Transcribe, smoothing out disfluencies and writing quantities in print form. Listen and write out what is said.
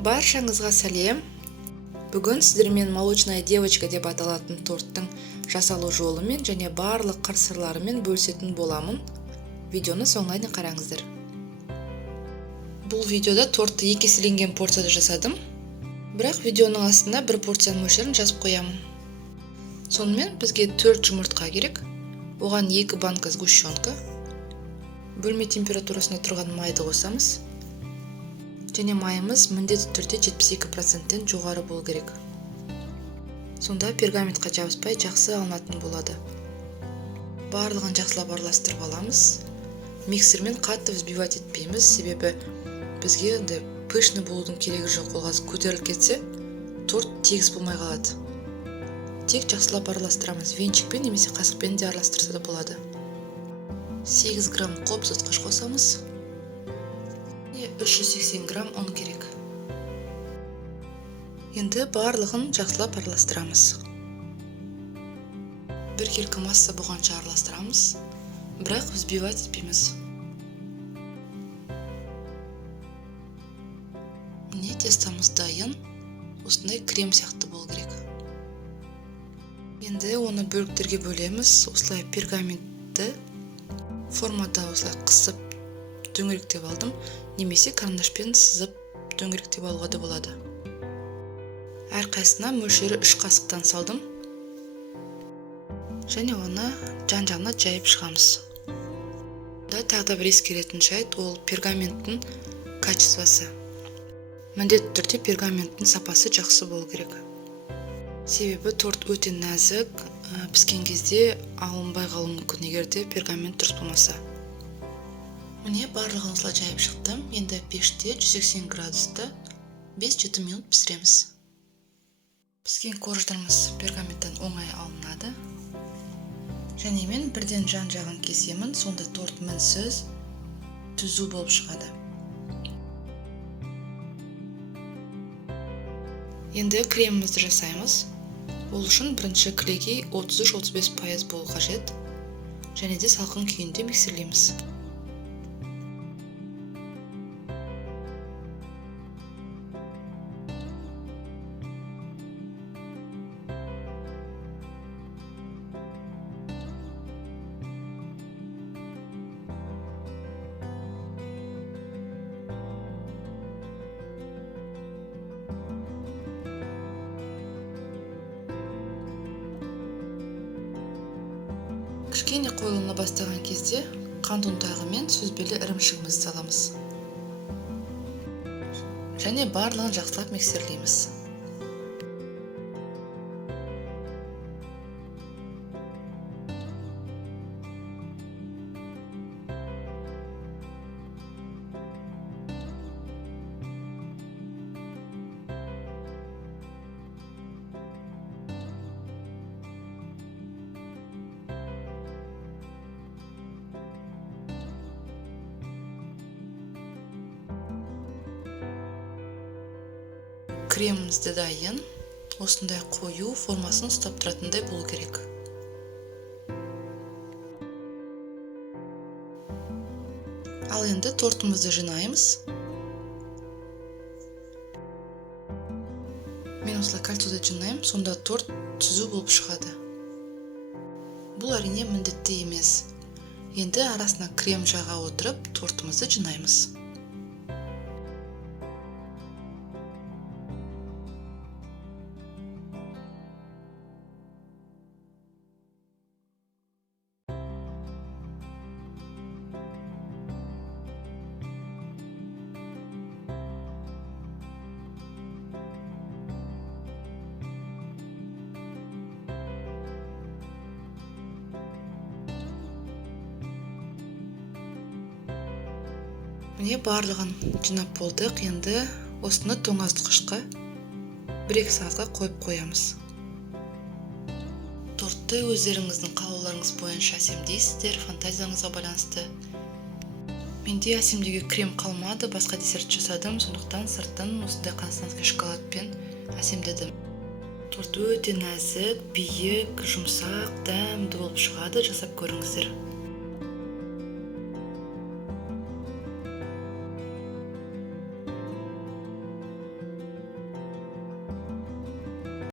Баршаңызға сәлем. Бүгін сіздермен молочная девочка деп аталатын торттың жасалу жолымен және барлық қыр-сырларымен бөлісетін боламын. Видеоны соңына дейін қараңыздар. Бұл видеода тортты 2 еселенген порцияда жасадым. Бірақ видеоның астына 1 порцияның мөлшерін жазып қоямын. Сонымен бізге 4 жұмыртқа керек. Оған 2 банка сгущенка. Бөлме температурасында тұрған майды қосамыз. Және майымыз міндетті түрде 72%-тен жоғары болу керек. Сонда пергаментқа жабыспай жақсы алынатын болады. Барлығын жақсылап араластырып аламыз. Миксермен қатты взбивать етпейміз, себебі бізге пышный болудың керегі жоқ. Олғаз көтеріліп кетсе, торт тегіс болмай қалады. Тек жақсылап араластырамыз. Венчикпен немесе қасықпен де араластырса да болады. 8 грамм қобызытқыш қосамыз. 380 грамм ұн керек. Енді барлығын жақсылап араластырамыз. Бір келкі масса болғанша араластырамыз, бірақ взбивать етпейміз. Міне тестамыз дайын, осындай крем сияқты болу керек. Енді оны бөліктерге бөлеміз. Осылай пергаментті формада осылай қысып дөңгелектеп алдым, немесе карандашпен сызып дөңгелектеп алуға да болады. Әрқайсысына мөлшері 3 қасықтан салдым. Және оны жан-жағына жайып шығамыз. Тағы бір ескеретін жайт, ол пергаменттің качествосы. Міндетті түрде пергаменттің сапасы жақсы болу керек. Себебі торт өте нәзік, піскен кезде алынбай қалуы мүмкін, егерде пергамент дұрыс болмаса. Міне барлығын осылай жайып шықтым. Енді пеште 180 градуста 5-7 минут пісіреміз. Піскен корждарымыз пергаменттен оңай алынады. Және мен бірден жан-жағын кесемін, сонда торт мінсіз түзу болып шығады. Енді кремімізді жасаймыз. Ол үшін бірінші кілегей 33-35% болу қажет. Және де салқын күйінде миксерлейміз. Кішкене қойылына бастаған кезде қант ұнтағы мен сүзбелі ірімшігімізді саламыз. Және барлығын жақсылап миксерлейміз. Кремімізді дайын, осындай қою формасын ұстап тұратындай болу керек. Ал енді тортымызды жинаймыз. Мен осылай кольцода жинаймын, сонда торт түзу болып шығады. Бұл әрине міндетті емес. Енді арасына крем жаға отырып, тортымызды жинаймыз. Міне барлығын жинап болдық. Енді осыны тоңазытқышқа 1-2 сағатқа қойып қоямыз. Тортты өздеріңіздің қалауларыңыз бойынша әсемдейсіздер, фантазияңызға байланысты. Менде әсемдеуге крем қалмады, басқа десерт жасадым, сондықтан сыртын осындай констанский шоколадпен әсемдедім. Торт өте нәзік, биік, жұмсақ, дәмді болып шығады, жасап көріңіздер.